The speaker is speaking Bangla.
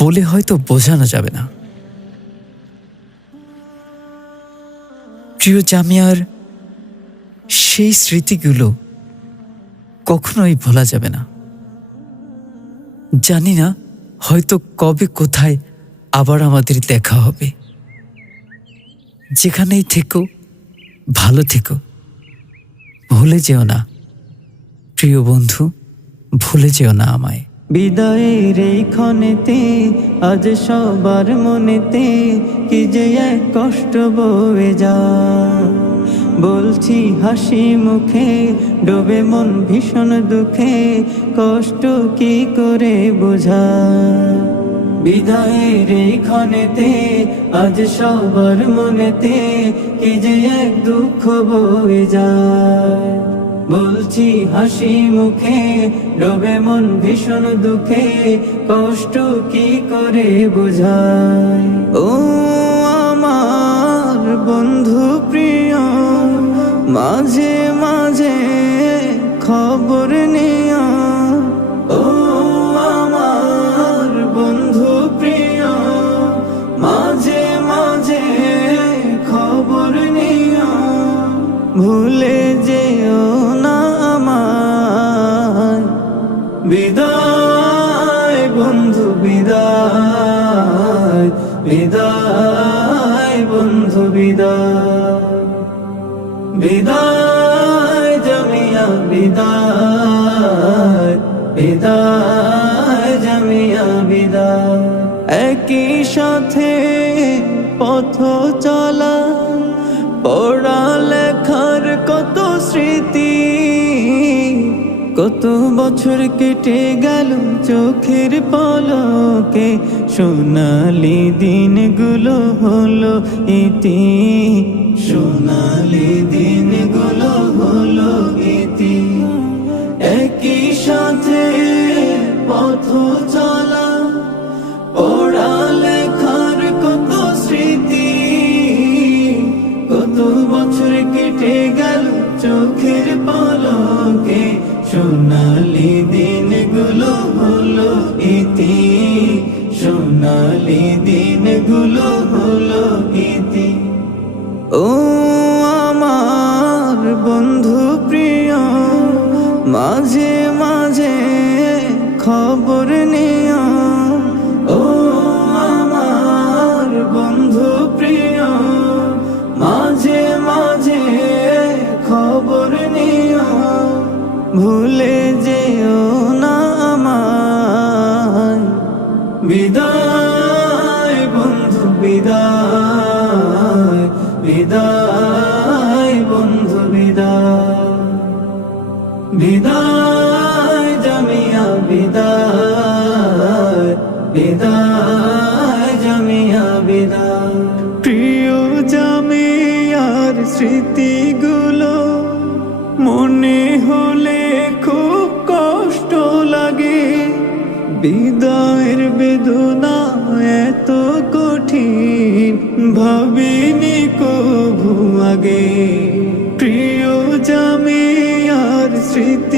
বলে হয়তো বোঝানো যাবে না। প্রিয় জামিয়ার সেই স্মৃতিগুলো কখনোই ভোলা যাবে না। জানি না হয়তো কবে কোথায় আবার আমাদের দেখা হবে। যেখানেই থেকো ভালো থেকো, ভুলে যেও না প্রিয় বন্ধু, ভুলে যেও না আমায়। বিদায়ের এই ক্ষণেতে আজ সবার মনেতে কি যে এক কষ্ট বয়ে যায়, বলছি হাসি মুখে ডোবে মন ভীষণ দুঃখে, কষ্ট কি করে বোঝায়। বিদায়ের এই ক্ষণেতে আজ সবার মনেতে কি যে এক দুঃখ বয়ে যায়, বলছি হাসি মুখে ডোবে মন ভীষণ দুঃখে, কষ্ট কি করে বোঝায়। ও আমার বন্ধু প্রিয়, মাঝে মাঝে খবর নিও। ও আমার বন্ধু প্রিয়, মাঝে মাঝে খবর নিও। ভুলে যেও না আমায়। বিদায় বন্ধু বিদায়, বিদায় বন্ধু বিদায়, বিদায় জামিয়া বিদায়, বিদায় জামিয়া বিদায়। একই সাথে পথ চলা, পড়ালেখার কত স্মৃতি, কত বছর কেটে গেল চোখের পলকে, সোনালি দিনগুলো হলো ইতি, সোনালি দিনগুলো হলো ইতি। একই সাথে পথ চলা, পড়ালেখার কত স্মৃতি, কত বছর কেটে গেল চোখের পলকে, সোনালি দিনগুলো হলো ইতি, সোনালি দিনগুলো হলো ইতি। ও আমার বন্ধু প্রিয়, মাঝে মাঝে খবর নিও। ও আমার বন্ধু প্রিয়, মাঝে মাঝে খবর নিও। ভুলে যেও না আমায়। বিদায় বন্ধু বিদায়, বিদায় বন্ধু বিদায়, বিদায় জামিয়া বিদায়, বিদায় জামিয়া বিদায়। প্রিয় জামিয়ার স্মৃতিগুলো মনে হলে খুব কষ্ট লাগে, বিদায়ের বেদনা এত কঠিন ভাবিনি কভু আগে। প্রিয় জামিয়ার স্মৃতি